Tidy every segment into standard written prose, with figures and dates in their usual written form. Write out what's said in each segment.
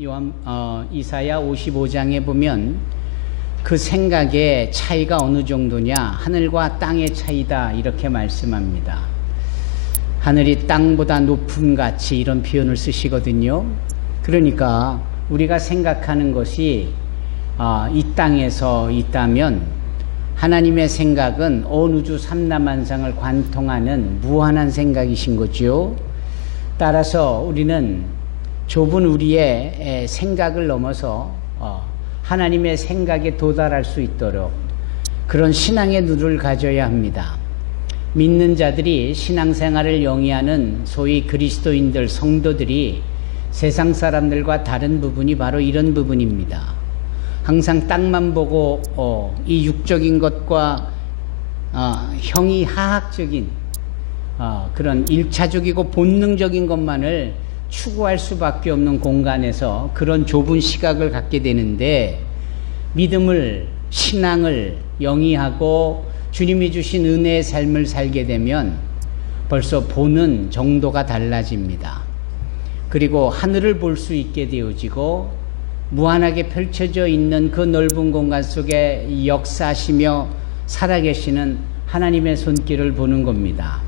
이사야 55장에 보면 그 생각의 차이가 어느 정도냐, 하늘과 땅의 차이다 이렇게 말씀합니다. 하늘이 땅보다 높음 같이 이런 표현을 쓰시거든요. 그러니까 우리가 생각하는 것이 이 땅에서 있다면 하나님의 생각은 온 우주 삼라만상을 관통하는 무한한 생각이신 거죠. 따라서 우리는 좁은 우리의 생각을 넘어서 하나님의 생각에 도달할 수 있도록 그런 신앙의 눈을 가져야 합니다. 믿는 자들이 신앙생활을 영위하는 소위 그리스도인들, 성도들이 세상 사람들과 다른 부분이 바로 이런 부분입니다. 항상 땅만 보고 이 육적인 것과 형이하학적인 그런 일차적이고 본능적인 것만을 추구할 수밖에 없는 공간에서 그런 좁은 시각을 갖게 되는데, 믿음을, 신앙을 영위하고 주님이 주신 은혜의 삶을 살게 되면 벌써 보는 정도가 달라집니다. 그리고 하늘을 볼 수 있게 되어지고 무한하게 펼쳐져 있는 그 넓은 공간 속에 역사하시며 살아계시는 하나님의 손길을 보는 겁니다.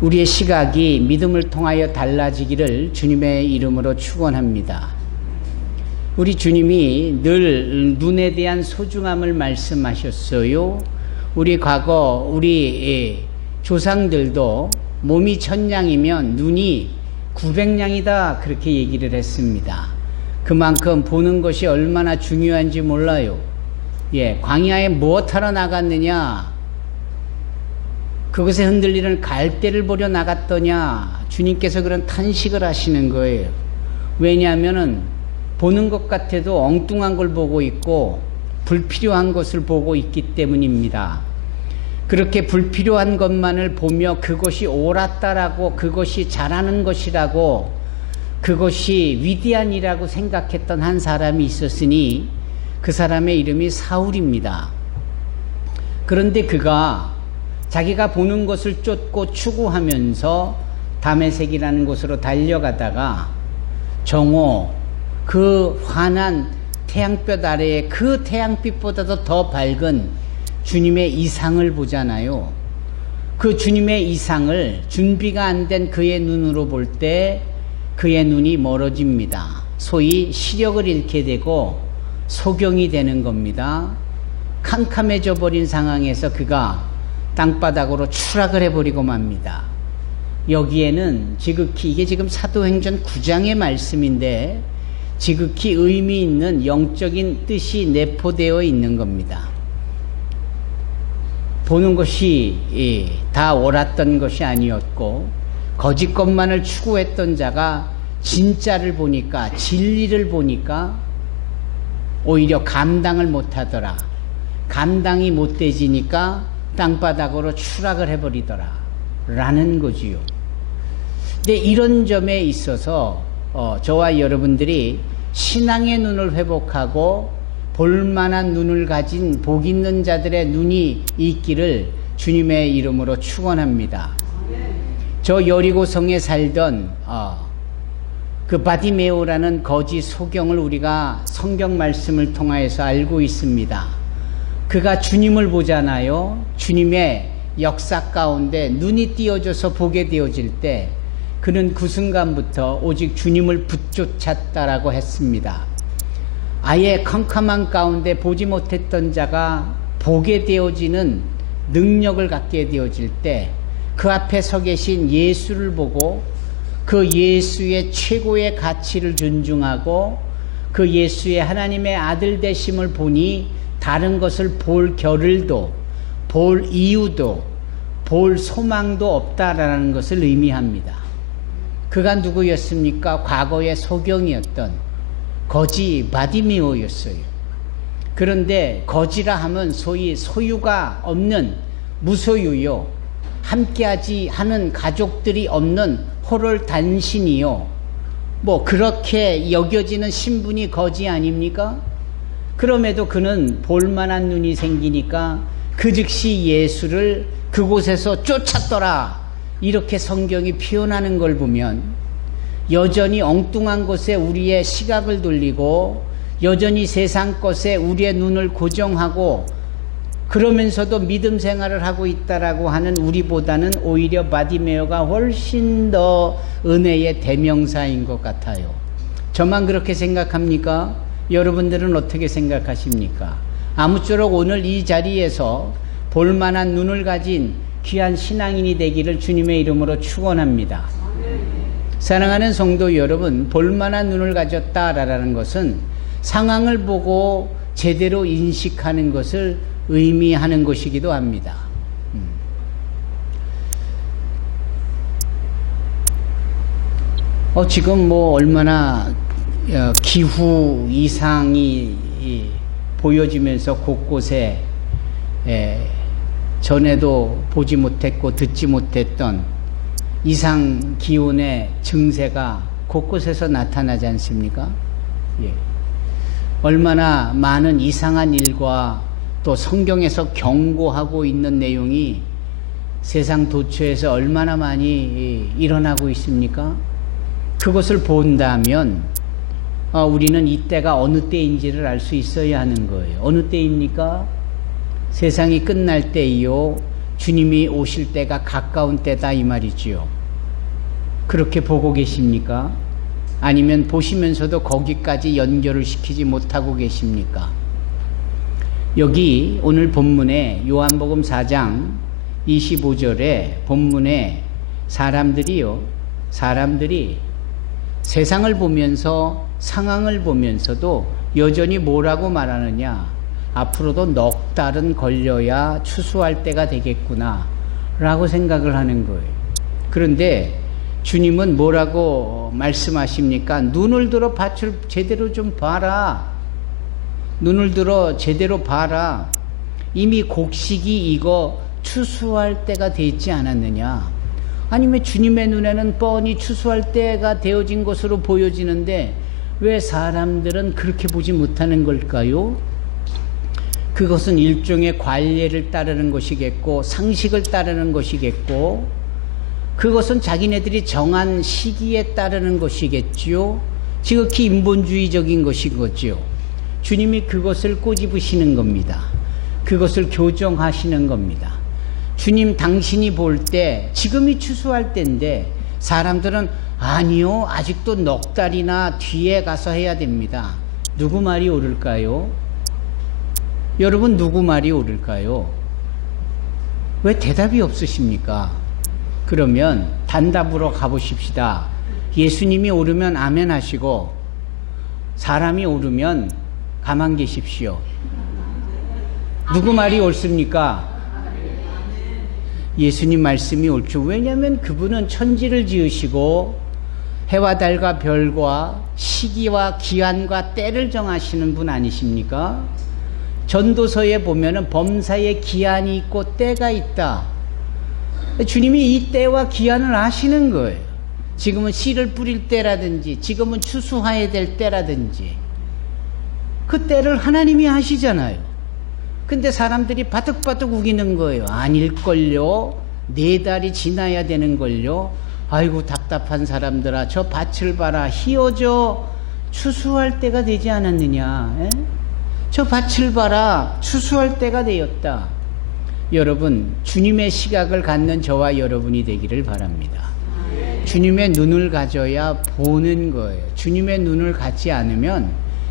우리의 시각이 믿음을 통하여 달라지기를 주님의 이름으로 축원합니다. 우리 주님이 늘 눈에 대한 소중함을 말씀하셨어요. 우리 과거 우리 조상들도 몸이 1000냥이면 눈이 900냥이다 그렇게 얘기를 했습니다. 그만큼 보는 것이 얼마나 중요한지 몰라요. 광야에 무엇하러 나갔느냐? 그것에 흔들리는 갈대를 보려 나갔더냐? 주님께서 그런 탄식을 하시는 거예요. 왜냐하면은 보는 것 같아도 엉뚱한 걸 보고 있고 불필요한 것을 보고 있기 때문입니다. 그렇게 불필요한 것만을 보며 그것이 옳았다라고, 그것이 잘하는 것이라고, 그것이 위대한 일이라고 생각했던 한 사람이 있었으니 그 사람의 이름이 사울입니다. 그런데 그가 자기가 보는 것을 쫓고 추구하면서 다메섹이라는 곳으로 달려가다가 정오, 그 환한 태양볕 아래에 그 태양빛보다도 더 밝은 주님의 이상을 보잖아요. 그 주님의 이상을 준비가 안 된 그의 눈으로 볼 때 그의 눈이 멀어집니다. 소위 시력을 잃게 되고 소경이 되는 겁니다. 캄캄해져 버린 상황에서 그가 땅바닥으로 추락을 해버리고 맙니다. 여기에는 지극히, 이게 지금 사도행전 9장의 말씀인데 지극히 의미 있는 영적인 뜻이 내포되어 있는 겁니다. 보는 것이 다 옳았던 것이 아니었고 거짓 것만을 추구했던 자가 진짜를 보니까, 진리를 보니까 오히려 감당을 못하더라. 감당이 못되지니까 땅바닥으로 추락을 해버리더라 라는 거지요. 근데 이런 점에 있어서 저와 여러분들이 신앙의 눈을 회복하고 볼만한 눈을 가진 복 있는 자들의 눈이 있기를 주님의 이름으로 축원합니다. 저 여리고성에 살던 그 바디메오라는 거지 소경을 우리가 성경 말씀을 통하여서 알고 있습니다. 그가 주님을 보잖아요. 주님의 역사 가운데 눈이 띄어져서 보게 되어질 때 그는 그 순간부터 오직 주님을 붙쫓았다라고 했습니다. 아예 캄캄한 가운데 보지 못했던 자가 보게 되어지는 능력을 갖게 되어질 때 그 앞에 서 계신 예수를 보고 그 예수의 최고의 가치를 존중하고 그 예수의 하나님의 아들 되심을 보니 다른 것을 볼 겨를도, 볼 이유도, 볼 소망도 없다라는 것을 의미합니다. 그가 누구였습니까? 과거의 소경이었던 거지 바디메오였어요. 그런데 거지라 하면 소위 소유가 없는 무소유요, 함께하지 하는 가족들이 없는 호를 단신이요, 뭐 그렇게 여겨지는 신분이 거지 아닙니까? 그럼에도 그는 볼만한 눈이 생기니까 그 즉시 예수를 그곳에서 쫓았더라 이렇게 성경이 표현하는 걸 보면 여전히 엉뚱한 것에 우리의 시각을 돌리고 여전히 세상 것에 우리의 눈을 고정하고 그러면서도 믿음 생활을 하고 있다라고 하는 우리보다는 오히려 바디메오가 훨씬 더 은혜의 대명사인 것 같아요. 저만 그렇게 생각합니까? 여러분들은 어떻게 생각하십니까? 아무쪼록 오늘 이 자리에서 볼만한 눈을 가진 귀한 신앙인이 되기를 주님의 이름으로 축원합니다. 사랑하는 성도 여러분, 볼만한 눈을 가졌다라는 것은 상황을 보고 제대로 인식하는 것을 의미하는 것이기도 합니다. 지금 얼마나 기후 이상이 보여지면서 곳곳에 전에도 보지 못했고 듣지 못했던 이상 기온의 증세가 곳곳에서 나타나지 않습니까? 예. 얼마나 많은 이상한 일과 또 성경에서 경고하고 있는 내용이 세상 도처에서 얼마나 많이 일어나고 있습니까? 그것을 본다면 우리는 이때가 어느 때인지를 알 수 있어야 하는 거예요. 어느 때입니까? 세상이 끝날 때이요, 주님이 오실 때가 가까운 때다 이 말이지요. 그렇게 보고 계십니까? 아니면 보시면서도 거기까지 연결을 시키지 못하고 계십니까? 여기 오늘 본문에 요한복음 4장 25절에 본문에 사람들이 세상을 보면서 상황을 보면서도 여전히 뭐라고 말하느냐? 앞으로도 넉 달은 걸려야 추수할 때가 되겠구나 라고 생각을 하는 거예요. 그런데 주님은 뭐라고 말씀하십니까? 눈을 들어 밭을 제대로 좀 봐라. 눈을 들어 제대로 봐라. 이미 곡식이 익어 추수할 때가 되지 않았느냐? 아니면 주님의 눈에는 뻔히 추수할 때가 되어진 것으로 보여지는데 왜 사람들은 그렇게 보지 못하는 걸까요? 그것은 일종의 관례를 따르는 것이겠고 상식을 따르는 것이겠고 그것은 자기네들이 정한 시기에 따르는 것이겠지요. 지극히 인본주의적인 것인 거지요. 주님이 그것을 꼬집으시는 겁니다. 그것을 교정하시는 겁니다. 주님 당신이 볼 때 지금이 추수할 때인데 사람들은 아니요, 아직도 넉 달이나 뒤에 가서 해야 됩니다. 누구 말이 옳을까요? 여러분, 누구 말이 옳을까요? 왜 대답이 없으십니까? 그러면 단답으로 가보십시다. 예수님이 옳으면 아멘 하시고 사람이 옳으면 가만 계십시오. 누구 말이 옳습니까? 예수님 말씀이 옳죠. 왜냐하면 그분은 천지를 지으시고 해와 달과 별과 시기와 기한과 때를 정하시는 분 아니십니까? 전도서에 보면은 범사에 기한이 있고 때가 있다. 주님이 이 때와 기한을 아시는 거예요. 지금은 씨를 뿌릴 때라든지 지금은 추수해야 될 때라든지 그 때를 하나님이 아시잖아요. 근데 사람들이 바득바득 우기는 거예요. 아닐걸요? 4달이 지나야 되는걸요? 아이고 답답한 사람들아, 저 밭을 봐라. 희어져 추수할 때가 되지 않았느냐? 에? 저 밭을 봐라. 추수할 때가 되었다. 여러분, 주님의 시각을 갖는 저와 여러분이 되기를 바랍니다. 주님의 눈을 가져야 보는 거예요. 주님의 눈을 갖지 않으면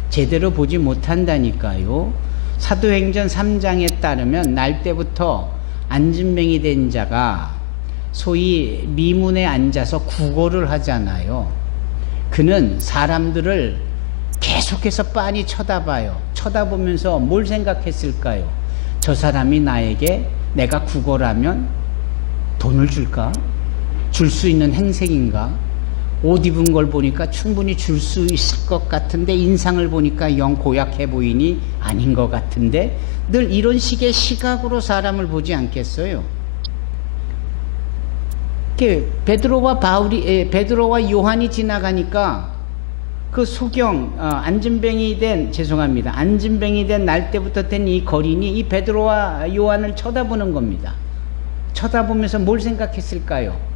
제대로 보지 못한다니까요. 사도행전 3장에 따르면 날 때부터 안진뱅이 된 자가 소위 미문에 앉아서 구걸을 하잖아요. 그는 사람들을 계속해서 빤히 쳐다봐요. 쳐다보면서 뭘 생각했을까요? 저 사람이 나에게 내가 구걸하면 돈을 줄까? 줄 수 있는 행색인가? 옷 입은 걸 보니까 충분히 줄 수 있을 것 같은데 인상을 보니까 영 고약해 보이니 아닌 것 같은데 늘 이런 식의 시각으로 사람을 보지 않겠어요? 베드로와 요한이 지나가니까 그 소경 안진뱅이 된 날 때부터 된 이 거린이 이 베드로와 요한을 쳐다보는 겁니다. 쳐다보면서 뭘 생각했을까요?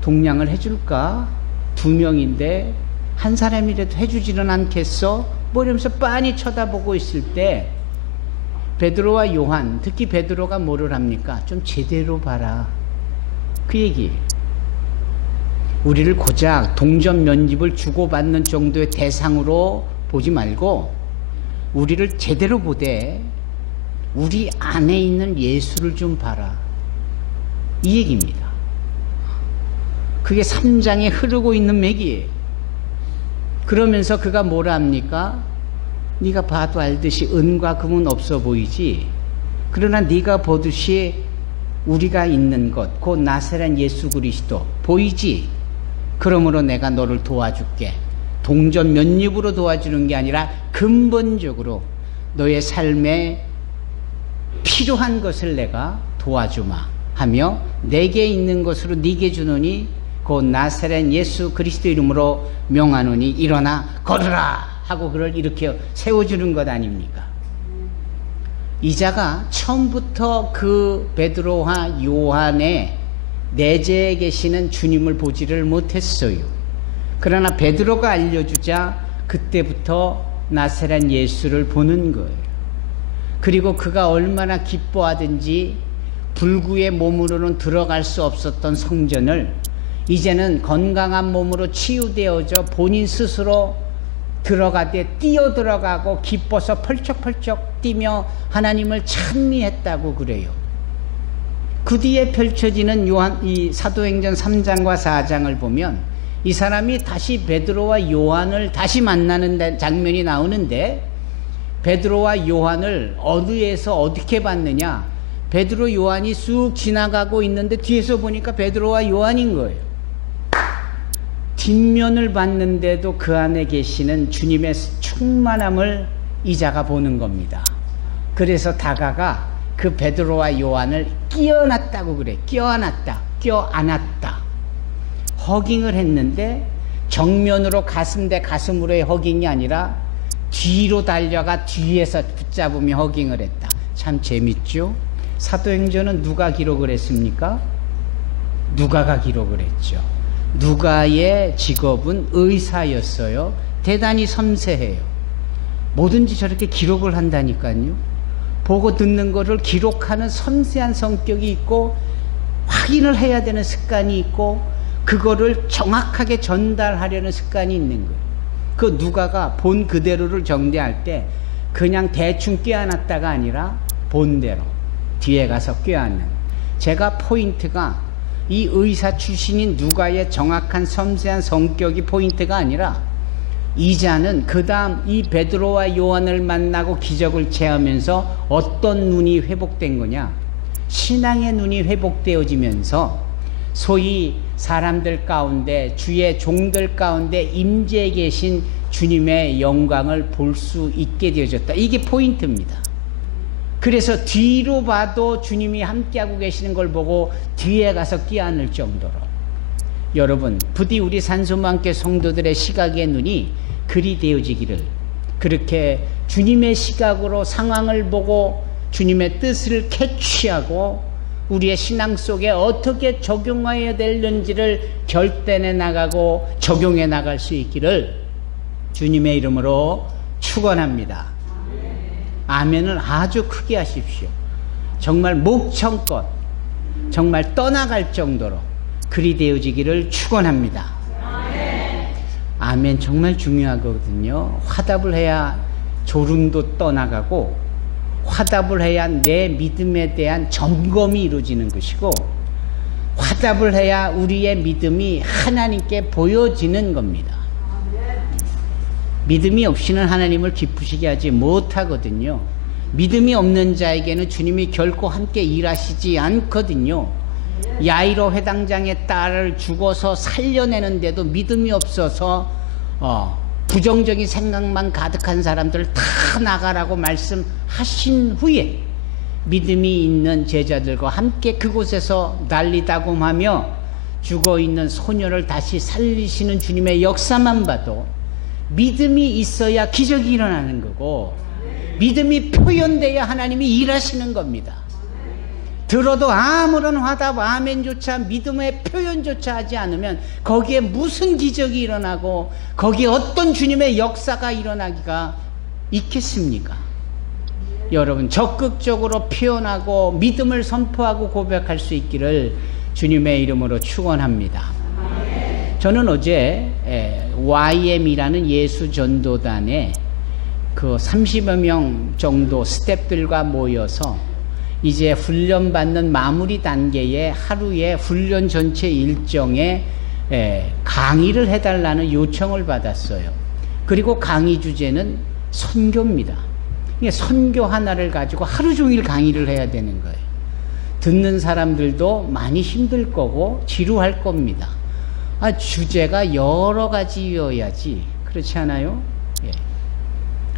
동냥을 해줄까? 두 명인데 한 사람이라도 해주지는 않겠어? 뭐 이러면서 빤히 쳐다보고 있을 때 베드로와 요한, 특히 베드로가 뭐를 합니까? 좀 제대로 봐라. 그 얘기예요. 우리를 고작 동전 면집을 주고받는 정도의 대상으로 보지 말고 우리를 제대로 보되 우리 안에 있는 예수를 좀 봐라. 이 얘기입니다. 그게 3장에 흐르고 있는 맥이에요. 그러면서 그가 뭐라 합니까? 네가 봐도 알듯이 은과 금은 없어 보이지. 그러나 네가 보듯이 우리가 있는 것, 곧 나사렛 예수 그리스도 보이지. 그러므로 내가 너를 도와줄게. 동전 몇 입으로 도와주는 게 아니라 근본적으로 너의 삶에 필요한 것을 내가 도와주마 하며 내게 있는 것으로 네게 주노니 곧 나사렛 예수 그리스도 이름으로 명하노니 일어나 걸으라 하고 그를 이렇게 세워주는 것 아닙니까? 이자가 처음부터 그 베드로와 요한의 내재에 계시는 주님을 보지를 못했어요. 그러나 베드로가 알려주자 그때부터 나사렛 예수를 보는 거예요. 그리고 그가 얼마나 기뻐하든지 불구의 몸으로는 들어갈 수 없었던 성전을 이제는 건강한 몸으로 치유되어져 본인 스스로 들어가되 뛰어 들어가고 기뻐서 펄쩍펄쩍 뛰며 하나님을 찬미했다고 그래요. 그 뒤에 펼쳐지는 이 사도행전 3장과 4장을 보면 이 사람이 다시 베드로와 요한을 다시 만나는 장면이 나오는데 베드로와 요한을 어디에서 어떻게 봤느냐? 베드로 요한이 쑥 지나가고 있는데 뒤에서 보니까 베드로와 요한인 거예요. 뒷면을 봤는데도 그 안에 계시는 주님의 충만함을 이자가 보는 겁니다. 그래서 다가가 그 베드로와 요한을 끼어놨다고 그래. 껴안았다. 허깅을 했는데 정면으로 가슴 대 가슴으로의 허깅이 아니라 뒤로 달려가 뒤에서 붙잡으며 허깅을 했다. 참 재밌죠? 사도행전은 누가 기록을 했습니까? 누가가 기록을 했죠. 누가의 직업은 의사였어요. 대단히 섬세해요. 뭐든지 저렇게 기록을 한다니까요. 보고 듣는 거를 기록하는 섬세한 성격이 있고 확인을 해야 되는 습관이 있고 그거를 정확하게 전달하려는 습관이 있는 거예요. 그 누가가 본 그대로를 정리할 때 그냥 대충 껴안았다가 아니라 본대로 뒤에 가서 껴안는. 제가 포인트가 이 의사 출신인 누가의 정확한 섬세한 성격이 포인트가 아니라 이자는 그 다음 이 베드로와 요한을 만나고 기적을 체하면서 어떤 눈이 회복된 거냐? 신앙의 눈이 회복되어지면서 소위 사람들 가운데 주의 종들 가운데 임재해 계신 주님의 영광을 볼 수 있게 되어졌다. 이게 포인트입니다. 그래서 뒤로 봐도 주님이 함께하고 계시는 걸 보고 뒤에 가서 끼안을 정도로 여러분 부디 우리 산소망교 성도들의 시각의 눈이 그리 되어지기를 그렇게 주님의 시각으로 상황을 보고 주님의 뜻을 캐치하고 우리의 신앙 속에 어떻게 적용해야 되는지를 결단해 나가고 적용해 나갈 수 있기를 주님의 이름으로 축원합니다. 아멘을 아주 크게 하십시오. 정말 목청껏 정말 떠나갈 정도로 그리 되어지기를 축원합니다. 아멘 정말 중요하거든요. 화답을 해야 졸음도 떠나가고 화답을 해야 내 믿음에 대한 점검이 이루어지는 것이고 화답을 해야 우리의 믿음이 하나님께 보여지는 겁니다. 믿음이 없이는 하나님을 기쁘시게 하지 못하거든요. 믿음이 없는 자에게는 주님이 결코 함께 일하시지 않거든요. 야이로 회당장의 딸을 죽어서 살려내는데도 믿음이 없어서 부정적인 생각만 가득한 사람들을 다 나가라고 말씀하신 후에 믿음이 있는 제자들과 함께 그곳에서 난리다곰하며 죽어있는 소녀를 다시 살리시는 주님의 역사만 봐도 믿음이 있어야 기적이 일어나는 거고 믿음이 표현돼야 하나님이 일하시는 겁니다. 들어도 아무런 화답, 아멘조차, 믿음의 표현조차 하지 않으면 거기에 무슨 기적이 일어나고 거기에 어떤 주님의 역사가 일어나기가 있겠습니까? 여러분, 적극적으로 표현하고 믿음을 선포하고 고백할 수 있기를 주님의 이름으로 축원합니다. 저는 어제 YM이라는 예수전도단에 그 30여 명 정도 스태프들과 모여서 이제 훈련받는 마무리 단계의 하루의 훈련 전체 일정에 강의를 해달라는 요청을 받았어요. 그리고 강의 주제는 선교입니다. 선교 하나를 가지고 하루 종일 강의를 해야 되는 거예요. 듣는 사람들도 많이 힘들 거고 지루할 겁니다. 주제가 여러 가지여야지, 그렇지 않아요?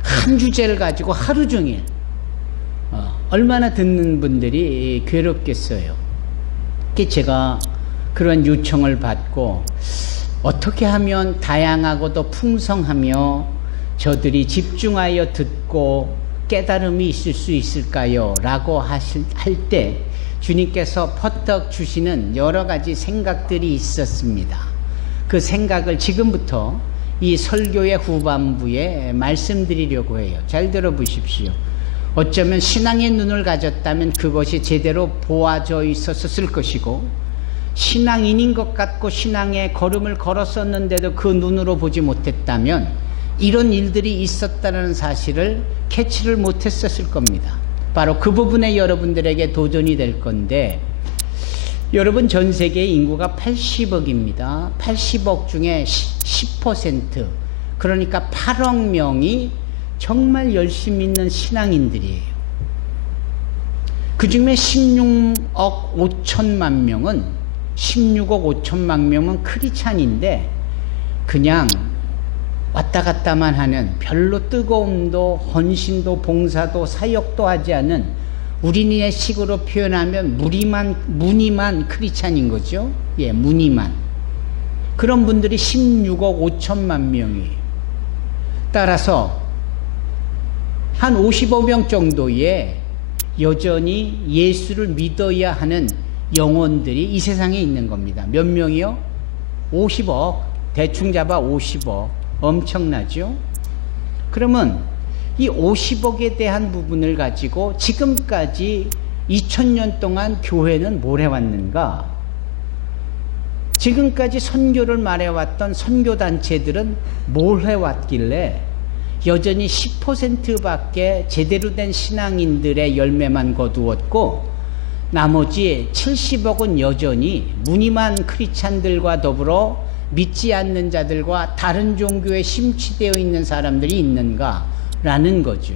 한 주제를 가지고 하루 종일 얼마나 듣는 분들이 괴롭겠어요. 제가 그런 요청을 받고 어떻게 하면 다양하고도 풍성하며 저들이 집중하여 듣고 깨달음이 있을 수 있을까요? 라고 할 때 주님께서 퍼뜩 주시는 여러 가지 생각들이 있었습니다. 그 생각을 지금부터 이 설교의 후반부에 말씀드리려고 해요. 잘 들어보십시오. 어쩌면 신앙의 눈을 가졌다면 그것이 제대로 보아져 있었을 것이고, 신앙인인 것 같고 신앙의 걸음을 걸었었는데도 그 눈으로 보지 못했다면 이런 일들이 있었다는 사실을 캐치를 못했었을 겁니다. 바로 그 부분에 여러분들에게 도전이 될 건데, 여러분, 전 세계 인구가 80억입니다. 80억 중에 10%, 그러니까 8억 명이 정말 열심히 있는 신앙인들이에요. 그 중에 16억 5천만 명은 16억 5천만 명은 크리스찬인데 그냥 왔다 갔다만 하는, 별로 뜨거움도 헌신도 봉사도 사역도 하지 않은, 우리네 식으로 표현하면 무늬만 크리스찬인 거죠. 무늬만. 그런 분들이 16억 5천만 명이에요. 따라서 한 55명 정도의 여전히 예수를 믿어야 하는 영혼들이 이 세상에 있는 겁니다. 몇 명이요? 50억. 대충 잡아 50억. 엄청나죠? 그러면 이 50억에 대한 부분을 가지고 지금까지 2000년 동안 교회는 뭘 해왔는가? 지금까지 선교를 말해왔던 선교단체들은 뭘 해왔길래 여전히 10%밖에 제대로 된 신앙인들의 열매만 거두었고 나머지 70억은 여전히 무늬만 크리스찬들과 더불어 믿지 않는 자들과 다른 종교에 심취되어 있는 사람들이 있는가라는 거죠.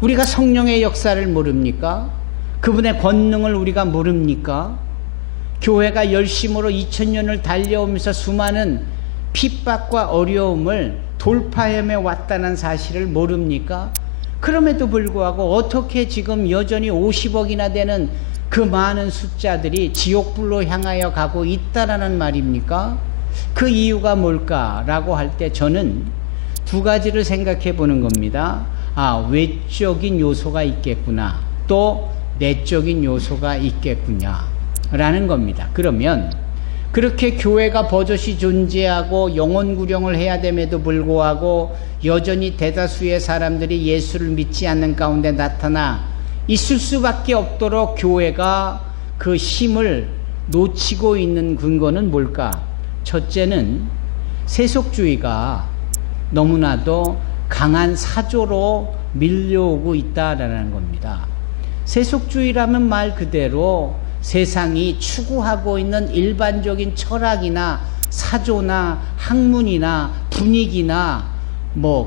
우리가 성령의 역사를 모릅니까? 그분의 권능을 우리가 모릅니까? 교회가 열심으로 2000년을 달려오면서 수많은 핍박과 어려움을 돌파해 왔다는 사실을 모릅니까? 그럼에도 불구하고 어떻게 지금 여전히 50억이나 되는 그 많은 숫자들이 지옥불로 향하여 가고 있다라는 말입니까? 그 이유가 뭘까라고 할 때 저는 두 가지를 생각해 보는 겁니다. 외적인 요소가 있겠구나, 또 내적인 요소가 있겠구나 라는 겁니다. 그러면 그렇게 교회가 버젓이 존재하고 영혼 구령을 해야 됨에도 불구하고 여전히 대다수의 사람들이 예수를 믿지 않는 가운데 나타나 있을 수밖에 없도록 교회가 그 힘을 놓치고 있는 근거는 뭘까? 첫째는 세속주의가 너무나도 강한 사조로 밀려오고 있다라는 겁니다. 세속주의라면 말 그대로 세상이 추구하고 있는 일반적인 철학이나 사조나 학문이나 분위기나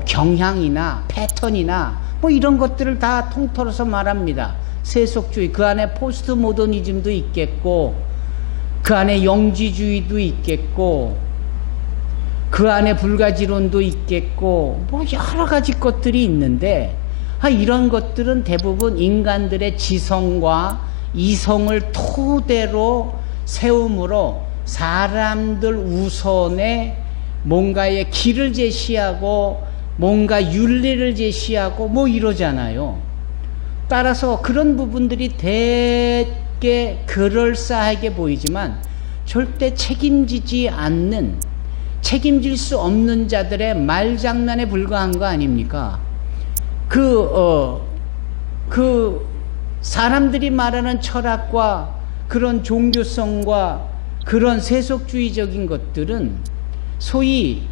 경향이나 패턴이나 이런 것들을 다 통틀어서 말합니다. 세속주의, 그 안에 포스트 모더니즘도 있겠고 그 안에 영지주의도 있겠고 그 안에 불가지론도 있겠고 여러 가지 것들이 있는데 이런 것들은 대부분 인간들의 지성과 이성을 토대로 세움으로 사람들 우선에 뭔가의 길을 제시하고 뭔가 윤리를 제시하고 이러잖아요. 따라서 그런 부분들이 게 그럴싸하게 보이지만 절대 책임지지 않는, 책임질 수 없는 자들의 말장난에 불과한 거 아닙니까? 사람들이 말하는 철학과 그런 종교성과 그런 세속주의적인 것들은 소위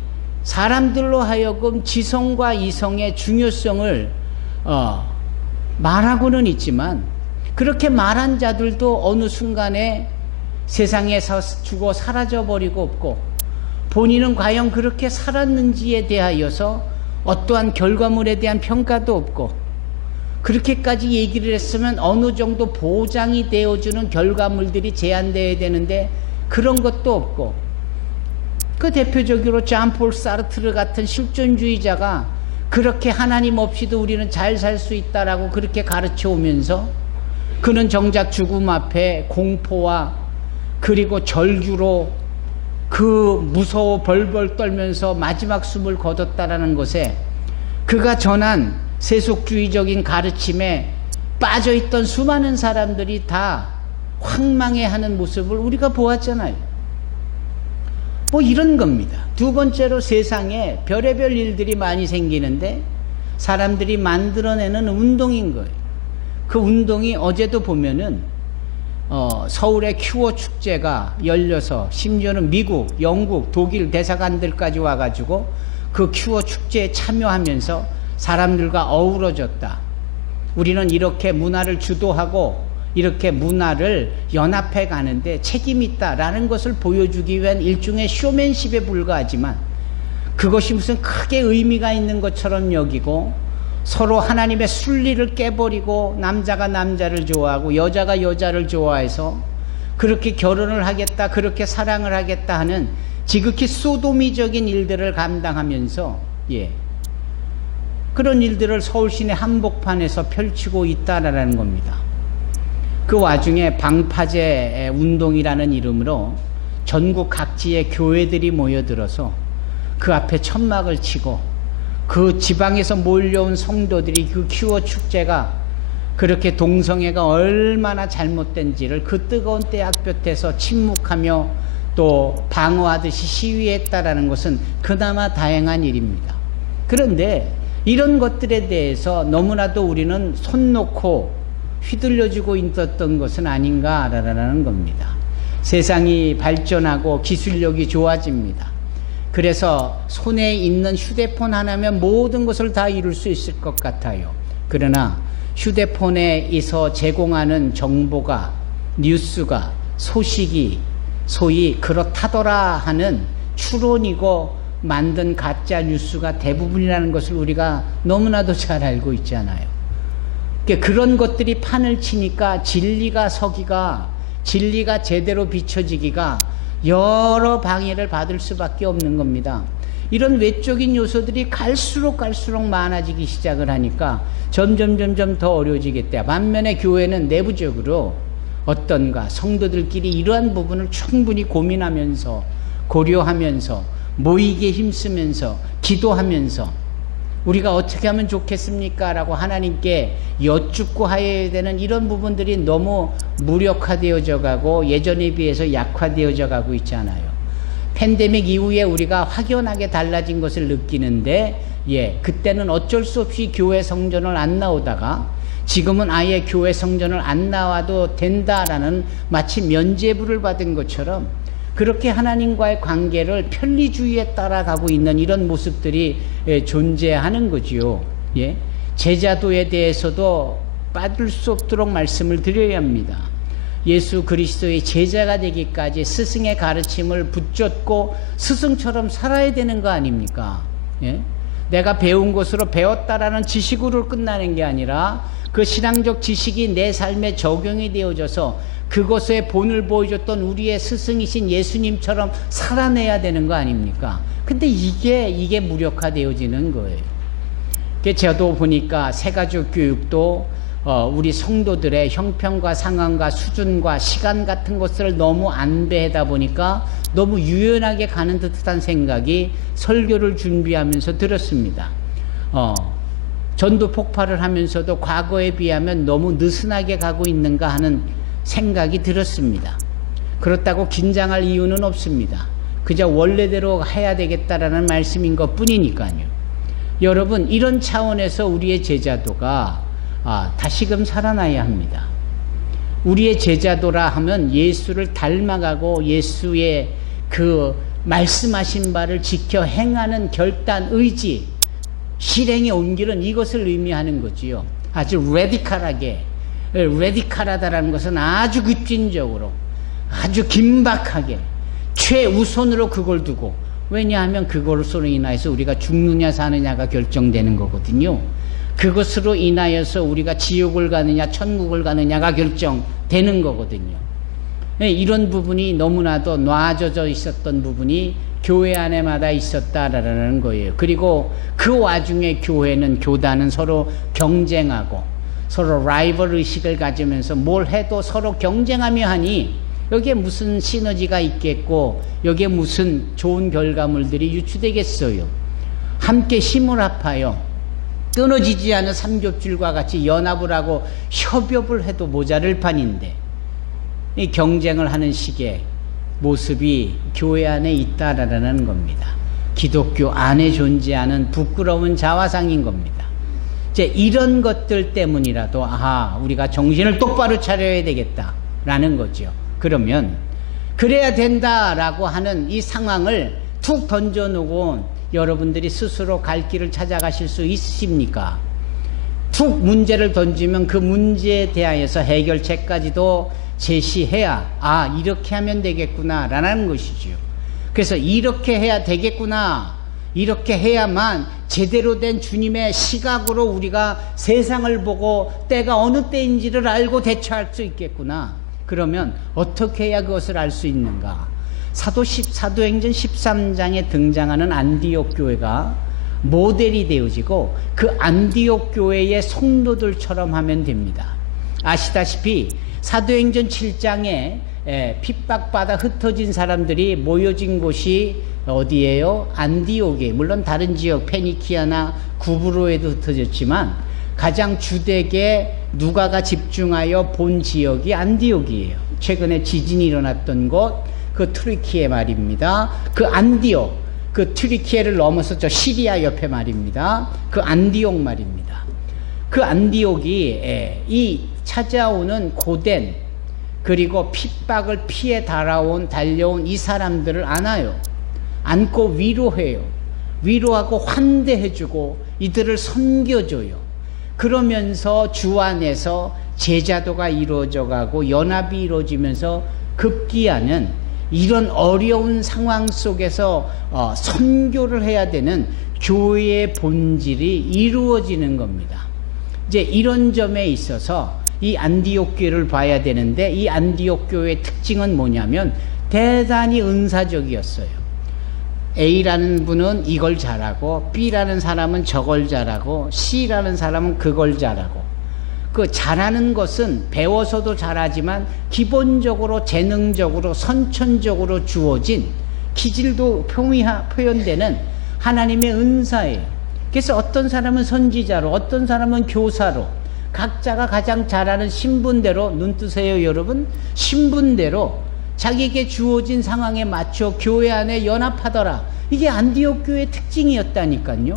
사람들로 하여금 지성과 이성의 중요성을 말하고는 있지만, 그렇게 말한 자들도 어느 순간에 세상에서 죽어 사라져버리고 없고, 본인은 과연 그렇게 살았는지에 대하여서 어떠한 결과물에 대한 평가도 없고, 그렇게까지 얘기를 했으면 어느 정도 보장이 되어주는 결과물들이 제한되어야 되는데 그런 것도 없고, 그 대표적으로 잔폴 사르트르 같은 실존주의자가 그렇게 하나님 없이도 우리는 잘 살 수 있다라고 그렇게 가르쳐 오면서, 그는 정작 죽음 앞에 공포와 그리고 절규로 그 무서워 벌벌 떨면서 마지막 숨을 거뒀다라는 것에, 그가 전한 세속주의적인 가르침에 빠져있던 수많은 사람들이 다 황망해하는 모습을 우리가 보았잖아요. 뭐 이런 겁니다. 두 번째로, 세상에 별의별 일들이 많이 생기는데 사람들이 만들어내는 운동인 거예요. 그 운동이 어제도 보면은 서울의 큐어 축제가 열려서 심지어는 미국, 영국, 독일 대사관들까지 와가지고 그 큐어 축제에 참여하면서 사람들과 어우러졌다. 우리는 이렇게 문화를 주도하고 이렇게 문화를 연합해 가는데 책임이 있다라는 것을 보여주기 위한 일종의 쇼맨십에 불과하지만, 그것이 무슨 크게 의미가 있는 것처럼 여기고, 서로 하나님의 순리를 깨버리고 남자가 남자를 좋아하고 여자가 여자를 좋아해서 그렇게 결혼을 하겠다, 그렇게 사랑을 하겠다 하는 지극히 소도미적인 일들을 감당하면서 그런 일들을 서울 시내 한복판에서 펼치고 있다라는 겁니다. 그 와중에 방파제 운동이라는 이름으로 전국 각지의 교회들이 모여들어서 그 앞에 천막을 치고, 그 지방에서 몰려온 성도들이 그 큐어 축제가 그렇게 동성애가 얼마나 잘못된지를 그 뜨거운 때약볕에서 침묵하며 또 방어하듯이 시위했다라는 것은 그나마 다행한 일입니다. 그런데 이런 것들에 대해서 너무나도 우리는 손 놓고 휘둘려지고 있었던 것은 아닌가라는 겁니다. 세상이 발전하고 기술력이 좋아집니다. 그래서 손에 있는 휴대폰 하나면 모든 것을 다 이룰 수 있을 것 같아요. 그러나 휴대폰에서 제공하는 정보가, 뉴스가, 소식이 소위 그렇다더라 하는 추론이고 만든 가짜 뉴스가 대부분이라는 것을 우리가 너무나도 잘 알고 있잖아요. 그런 것들이 판을 치니까 진리가 서기가, 진리가 제대로 비춰지기가 여러 방해를 받을 수밖에 없는 겁니다. 이런 외적인 요소들이 갈수록 많아지기 시작을 하니까 점점 더 어려워지겠다. 반면에 교회는 내부적으로 어떤가, 성도들끼리 이러한 부분을 충분히 고민하면서 고려하면서 모이게 힘쓰면서 기도하면서 우리가 어떻게 하면 좋겠습니까? 라고 하나님께 여쭙고 하여야 되는 이런 부분들이 너무 무력화되어져 가고 예전에 비해서 약화되어져 가고 있잖아요. 팬데믹 이후에 우리가 확연하게 달라진 것을 느끼는데, 그때는 어쩔 수 없이 교회 성전을 안 나오다가 지금은 아예 교회 성전을 안 나와도 된다라는 마치 면죄부를 받은 것처럼 그렇게 하나님과의 관계를 편리주의에 따라가고 있는 이런 모습들이 존재하는 거지요. 제자도에 대해서도 빠질 수 없도록 말씀을 드려야 합니다. 예수 그리스도의 제자가 되기까지 스승의 가르침을 붙잡고 스승처럼 살아야 되는 거 아닙니까? 내가 배운 것으로 배웠다라는 지식으로 끝나는 게 아니라 그 신앙적 지식이 내 삶에 적용이 되어져서 그것의 본을 보여줬던 우리의 스승이신 예수님처럼 살아내야 되는 거 아닙니까? 근데 이게 무력화되어지는 거예요. 저도 보니까 새가족 교육도 우리 성도들의 형편과 상황과 수준과 시간 같은 것을 너무 안배하다 보니까 너무 유연하게 가는 듯한 생각이 설교를 준비하면서 들었습니다. 전도 폭발을 하면서도 과거에 비하면 너무 느슨하게 가고 있는가 하는 생각이 들었습니다. 그렇다고 긴장할 이유는 없습니다. 그저 원래대로 해야 되겠다라는 말씀인 것 뿐이니까요. 여러분, 이런 차원에서 우리의 제자도가 다시금 살아나야 합니다. 우리의 제자도라 하면 예수를 닮아가고 예수의 그 말씀하신 바를 지켜 행하는 결단, 의지, 실행에 옮기는 이것을 의미하는 거지요. 아주 레디칼하다라는 것은 아주 급진적으로, 아주 긴박하게, 최우선으로 그걸 두고, 왜냐하면 그것으로 인하여서 우리가 죽느냐 사느냐가 결정되는 거거든요. 그것으로 인하여서 우리가 지옥을 가느냐 천국을 가느냐가 결정되는 거거든요. 이런 부분이 너무나도 놔져져 있었던 부분이 교회 안에마다 있었다라는 거예요. 그리고 그 와중에 교단은 서로 경쟁하고 서로 라이벌 의식을 가지면서 뭘 해도 서로 경쟁하며 하니 여기에 무슨 시너지가 있겠고 여기에 무슨 좋은 결과물들이 유추되겠어요. 함께 힘을 합하여 끊어지지 않은 삼겹줄과 같이 연합을 하고 협업을 해도 모자랄 판인데 이 경쟁을 하는 식의 모습이 교회 안에 있다라는 겁니다. 기독교 안에 존재하는 부끄러운 자화상인 겁니다. 이제 이런 것들 때문이라도 우리가 정신을 똑바로 차려야 되겠다라는 거죠. 그러면 그래야 된다라고 하는 이 상황을 툭 던져놓고 여러분들이 스스로 갈 길을 찾아가실 수 있으십니까? 툭 문제를 던지면 그 문제에 대하여서 해결책까지도 제시해야 이렇게 하면 되겠구나 라는 것이지요. 그래서 이렇게 해야 되겠구나, 이렇게 해야만 제대로 된 주님의 시각으로 우리가 세상을 보고 때가 어느 때인지를 알고 대처할 수 있겠구나. 그러면 어떻게 해야 그것을 알 수 있는가? 사도행전 13장에 등장하는 안디옥 교회가 모델이 되어지고 그 안디옥 교회의 성도들처럼 하면 됩니다. 아시다시피 사도행전 7장에 핍박받아 흩어진 사람들이 모여진 곳이 어디예요? 안디옥이에요. 물론 다른 지역 페니키아나 구브로에도 흩어졌지만 가장 주되게 누가가 집중하여 본 지역이 안디옥이에요. 최근에 지진이 일어났던 곳, 그 트리키에 말입니다. 그 안디옥, 그 트리키에를 넘어서 저 시리아 옆에 말입니다. 그 안디옥 말입니다. 그 안디옥이 이 찾아오는 고된 그리고 핍박을 피해 달려온 이 사람들을 안아요. 안고 위로해요. 위로하고 환대해주고 이들을 섬겨줘요. 그러면서 주 안에서 제자도가 이루어져 가고 연합이 이루어지면서 급기야는 이런 어려운 상황 속에서 선교를 해야 되는 교회의 본질이 이루어지는 겁니다. 이제 이런 점에 있어서 이 안디옥 교회를 봐야 되는데 이 안디옥 교회의 특징은 뭐냐면 대단히 은사적이었어요. A라는 분은 이걸 잘하고 B라는 사람은 저걸 잘하고 C라는 사람은 그걸 잘하고 그 잘하는 것은 배워서도 잘하지만 기본적으로 재능적으로 선천적으로 주어진 기질도 표현되는 하나님의 은사예요. 그래서 어떤 사람은 선지자로 어떤 사람은 교사로 각자가 가장 잘하는 신분대로 눈 뜨세요 여러분. 신분대로 자기에게 주어진 상황에 맞춰 교회 안에 연합하더라. 이게 안디옥 교회의 특징이었다니까요.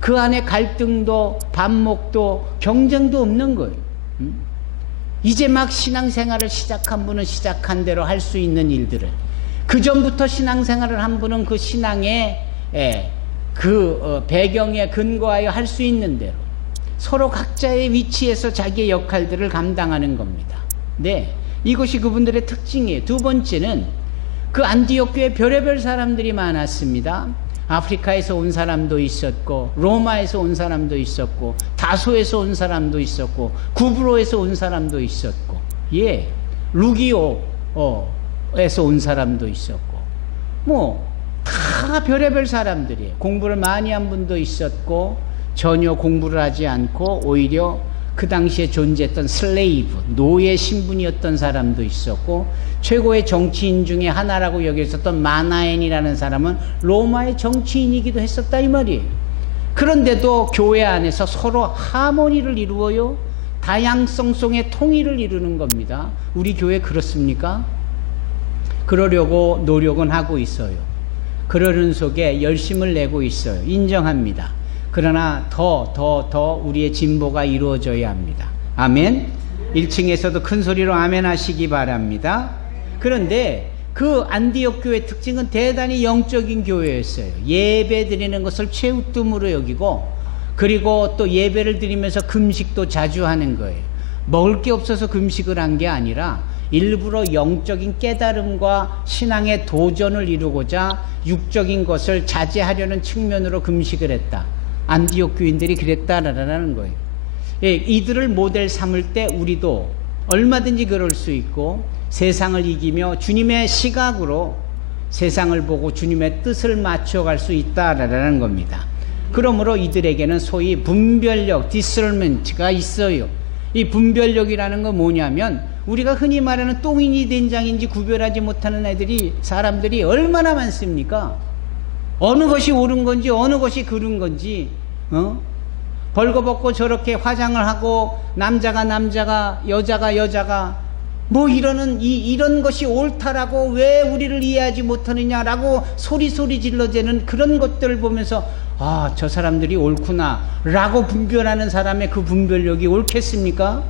그 안에 갈등도 반목도 경쟁도 없는 거예요. 이제 막 신앙생활을 시작한 분은 시작한 대로 할 수 있는 일들을, 그 전부터 신앙생활을 한 분은 그 신앙의 배경에 근거하여 할 수 있는 대로 서로 각자의 위치에서 자기의 역할들을 감당하는 겁니다. 네, 이것이 그분들의 특징이에요. 두 번째는 그 안디옥 교회에 별의별 사람들이 많았습니다. 아프리카에서 온 사람도 있었고 로마에서 온 사람도 있었고 다소에서 온 사람도 있었고 구브로에서 온 사람도 있었고 루기오에서 온 사람도 있었고 다 별의별 사람들이에요. 공부를 많이 한 분도 있었고 전혀 공부를 하지 않고 오히려 그 당시에 존재했던 슬레이브, 노예 신분이었던 사람도 있었고 최고의 정치인 중에 하나라고 여겼었던 마나엔이라는 사람은 로마의 정치인이기도 했었다 이 말이에요. 그런데도 교회 안에서 서로 하모니를 이루어요. 다양성 속의 통일을 이루는 겁니다. 우리 교회 그렇습니까? 그러려고 노력은 하고 있어요. 그러는 속에 열심을 내고 있어요. 인정합니다. 그러나 더 우리의 진보가 이루어져야 합니다. 아멘. 1층에서도 큰 소리로 아멘 하시기 바랍니다. 그런데 그 안디옥 교회의 특징은 대단히 영적인 교회였어요. 예배 드리는 것을 최우뜸으로 여기고, 그리고 또 예배를 드리면서 금식도 자주 하는 거예요. 먹을 게 없어서 금식을 한 게 아니라 일부러 영적인 깨달음과 신앙의 도전을 이루고자 육적인 것을 자제하려는 측면으로 금식을 했다. 안디옥 교인들이 그랬다라는 거예요. 예, 이들을 모델 삼을 때 우리도 얼마든지 그럴 수 있고, 세상을 이기며 주님의 시각으로 세상을 보고 주님의 뜻을 맞춰갈 수 있다라는 겁니다. 그러므로 이들에게는 소위 분별력, 디스런먼트가 있어요. 이 분별력이라는 건 뭐냐면, 우리가 흔히 말하는 똥인지 된장인지 구별하지 못하는 사람들이 얼마나 많습니까? 어느 것이 옳은 건지 어느 것이 그른 건지, 벌거벗고 저렇게 화장을 하고 남자가 여자가 뭐 이런 것이 옳다라고 왜 우리를 이해하지 못하느냐라고 소리 질러대는 그런 것들을 보면서, 아, 저 사람들이 옳구나 라고 분별하는 사람의 그 분별력이 옳겠습니까?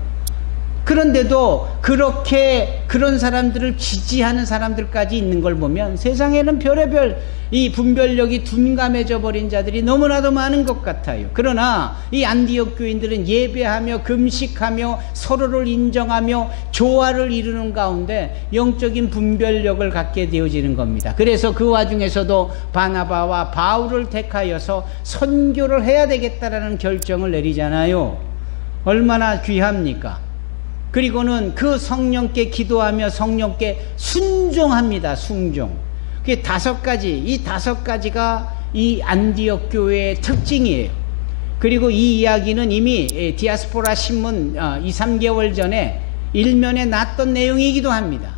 그런데도 그렇게 그런 사람들을 지지하는 사람들까지 있는 걸 보면 세상에는 별의별 이 분별력이 둔감해져 버린 자들이 너무나도 많은 것 같아요. 그러나 이 안디옥 교인들은 예배하며 금식하며 서로를 인정하며 조화를 이루는 가운데 영적인 분별력을 갖게 되어지는 겁니다. 그래서 그 와중에서도 바나바와 바울을 택하여서 선교를 해야 되겠다라는 결정을 내리잖아요. 얼마나 귀합니까? 그리고는 그 성령께 기도하며 성령께 순종합니다. 순종. 그게 이 다섯 가지가 이 안디옥 교회의 특징이에요. 그리고 이 이야기는 이미 디아스포라 신문 2-3개월 전에 일면에 났던 내용이기도 합니다.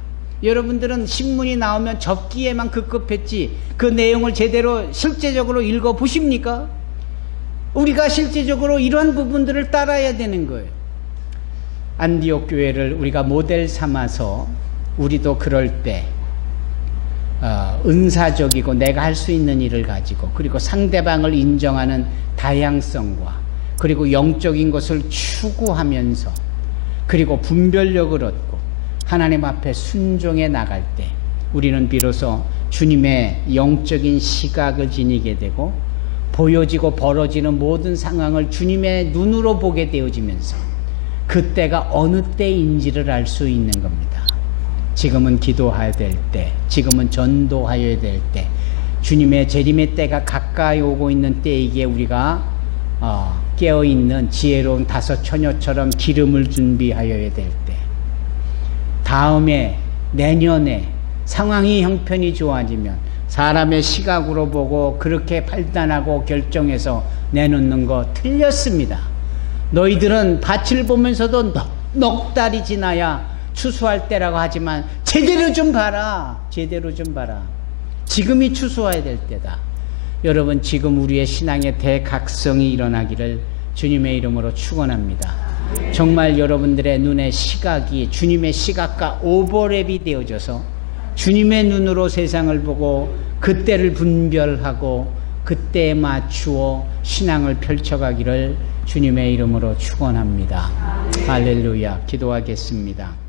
여러분들은 신문이 나오면 접기에만 급급했지 그 내용을 제대로 실제적으로 읽어보십니까? 우리가 실제적으로 이러한 부분들을 따라야 되는 거예요. 안디옥 교회를 우리가 모델 삼아서 우리도 그럴 때 은사적이고 내가 할 수 있는 일을 가지고, 그리고 상대방을 인정하는 다양성과, 그리고 영적인 것을 추구하면서, 그리고 분별력을 얻고 하나님 앞에 순종해 나갈 때 우리는 비로소 주님의 영적인 시각을 지니게 되고, 보여지고 벌어지는 모든 상황을 주님의 눈으로 보게 되어지면서 그때가 어느 때인지를 알 수 있는 겁니다. 지금은 기도해야 될 때, 지금은 전도하여야 될 때, 주님의 재림의 때가 가까이 오고 있는 때이기에 우리가 깨어있는 지혜로운 다섯 처녀처럼 기름을 준비하여야 될 때, 다음에 내년에 상황이 형편이 좋아지면 사람의 시각으로 보고 그렇게 판단하고 결정해서 내놓는 거 틀렸습니다. 너희들은 밭을 보면서도 넉 달이 지나야 추수할 때라고 하지만 제대로 좀 봐라. 지금이 추수해야 될 때다. 여러분, 지금 우리의 신앙의 대각성이 일어나기를 주님의 이름으로 축원합니다. 정말 여러분들의 눈의 시각이 주님의 시각과 오버랩이 되어져서 주님의 눈으로 세상을 보고 그때를 분별하고 그때에 맞추어 신앙을 펼쳐가기를 주님의 이름으로 축원합니다. 할렐루야. 기도하겠습니다.